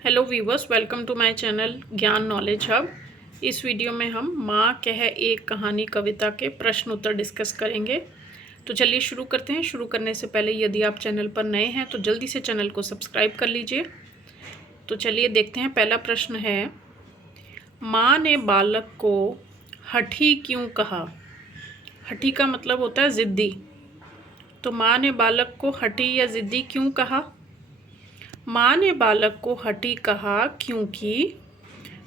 Hello viewers, welcome to my channel Gyan Knowledge Hub. इस video में हम माँ कह एक कहानी कविता के प्रश्न उत्तर डिस्कस करेंगे। तो चलिए शुरू करते हैं। शुरू करने से पहले यदि आप चैनल पर नए हैं तो जल्दी से चैनल को सब्सक्राइब कर लीजिए। तो चलिए देखते हैं। पहला प्रश्न है, माँ ने बालक को हठी क्यों कहा? हठी का मतलब होता है ज़िद्दी। तो माँ ने बालक को हठी या ज़िद्दी क्यों कहा? माँ ने बालक को हठी कहा क्योंकि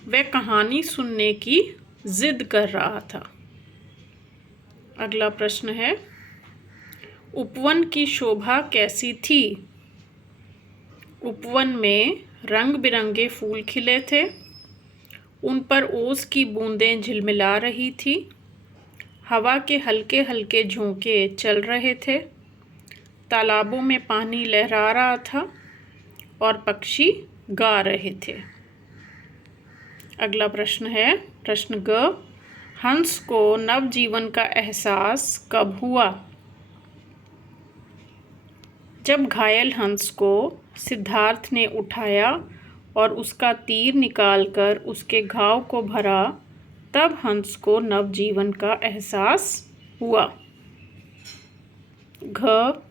वह कहानी सुनने की जिद कर रहा था। अगला प्रश्न है, उपवन की शोभा कैसी थी? उपवन में रंग बिरंगे फूल खिले थे, उन पर ओस की बूंदें झिलमिला रही थी, हवा के हल्के हल्के झोंके चल रहे थे, तालाबों में पानी लहरा रहा था और पक्षी गा रहे थे। अगला प्रश्न है, प्रश्न ग, हंस को नवजीवन का एहसास कब हुआ? जब घायल हंस को सिद्धार्थ ने उठाया और उसका तीर निकालकर उसके घाव को भरा, तब हंस को नवजीवन का एहसास हुआ। घ,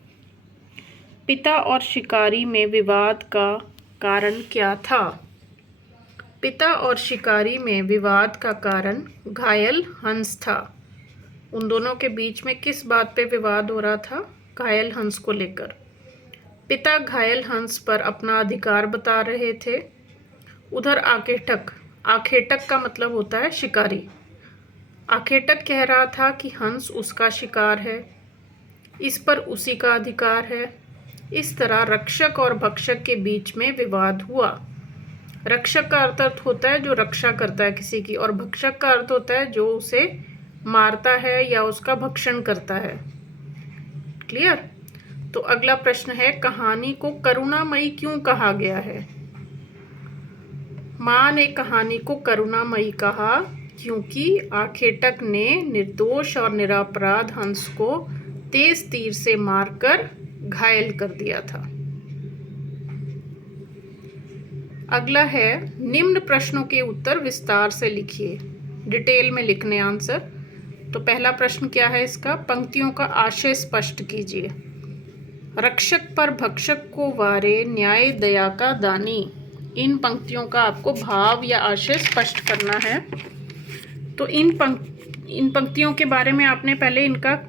पिता और शिकारी में विवाद का कारण क्या था? पिता और शिकारी में विवाद का कारण घायल हंस था। उन दोनों के बीच में किस बात पे विवाद हो रहा था? घायल हंस को लेकर। पिता घायल हंस पर अपना अधिकार बता रहे थे। उधर आखेटक का मतलब होता है शिकारी। आखेटक कह रहा था कि हंस उसका शिकार है, इस पर उसी का अधिकार है। इस तरह रक्षक और भक्षक के बीच में विवाद हुआ। रक्षक का अर्थ होता है जो रक्षा करता है किसी की, और भक्षक का अर्थ होता है जो उसे मारता है या उसका भक्षण करता है। क्लियर? तो अगला प्रश्न है, कहानी को करुणामयी क्यों कहा गया है? माँ ने कहानी को करुणामयी कहा क्योंकि आखेटक ने निर्दोष और निरपराध हंस को तेज तीर से मारकर घायल कर दिया था। अगला है, निम्न प्रश्नों के उत्तर विस्तार से लिखिए। डिटेल में लिखने आंसर। तो पहला प्रश्न क्या है इसका? पंक्तियों का आशय स्पष्ट कीजिए। रक्षक पर भक्षक को वारे, न्याय दया का दानी। इन पंक्तियों का आपको भाव या आशय स्पष्ट करना है। तो इन पंक्तियों के बारे में आपने पहले इनका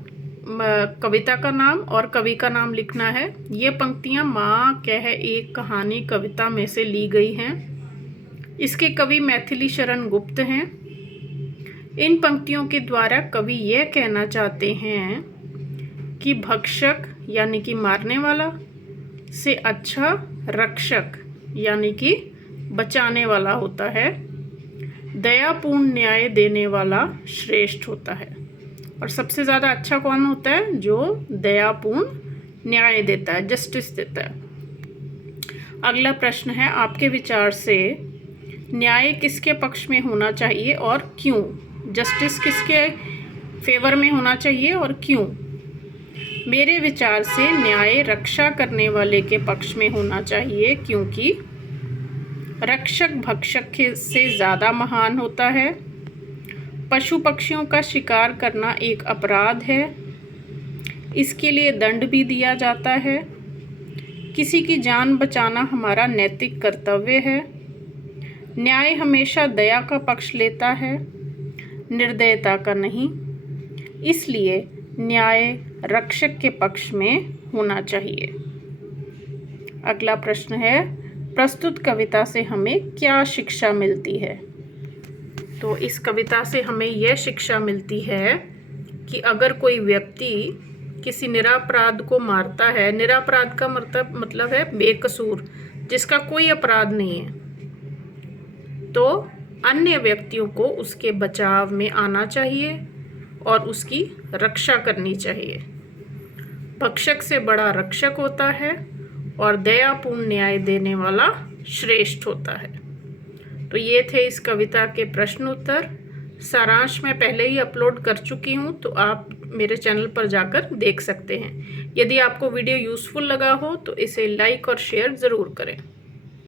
कविता का नाम और कवि का नाम लिखना है। ये पंक्तियाँ माँ कह एक कहानी कविता में से ली गई हैं। इसके कवि मैथिली शरण गुप्त हैं। इन पंक्तियों के द्वारा कवि यह कहना चाहते हैं कि भक्षक यानी कि मारने वाला से अच्छा रक्षक यानी कि बचाने वाला होता है। दयापूर्ण न्याय देने वाला श्रेष्ठ होता है। और सबसे ज़्यादा अच्छा कौन होता है? जो दयापूर्ण न्याय देता है, जस्टिस देता है। अगला प्रश्न है, आपके विचार से न्याय किसके पक्ष में होना चाहिए और क्यों? जस्टिस किसके फेवर में होना चाहिए और क्यों? मेरे विचार से न्याय रक्षा करने वाले के पक्ष में होना चाहिए, क्योंकि रक्षक भक्षक से ज़्यादा महान होता है। पशु पक्षियों का शिकार करना एक अपराध है, इसके लिए दंड भी दिया जाता है। किसी की जान बचाना हमारा नैतिक कर्तव्य है। न्याय हमेशा दया का पक्ष लेता है, निर्दयता का नहीं। इसलिए न्याय रक्षक के पक्ष में होना चाहिए। अगला प्रश्न है, प्रस्तुत कविता से हमें क्या शिक्षा मिलती है? तो इस कविता से हमें यह शिक्षा मिलती है कि अगर कोई व्यक्ति किसी निरपराध को मारता है, निरपराध का मतलब है बेकसूर, जिसका कोई अपराध नहीं है, तो अन्य व्यक्तियों को उसके बचाव में आना चाहिए और उसकी रक्षा करनी चाहिए। भक्षक से बड़ा रक्षक होता है और दयापूर्ण न्याय देने वाला श्रेष्ठ होता है। तो ये थे इस कविता के प्रश्न उत्तर। सारांश मैं पहले ही अपलोड कर चुकी हूँ, तो आप मेरे चैनल पर जाकर देख सकते हैं। यदि आपको वीडियो यूज़फुल लगा हो तो इसे लाइक और शेयर ज़रूर करें।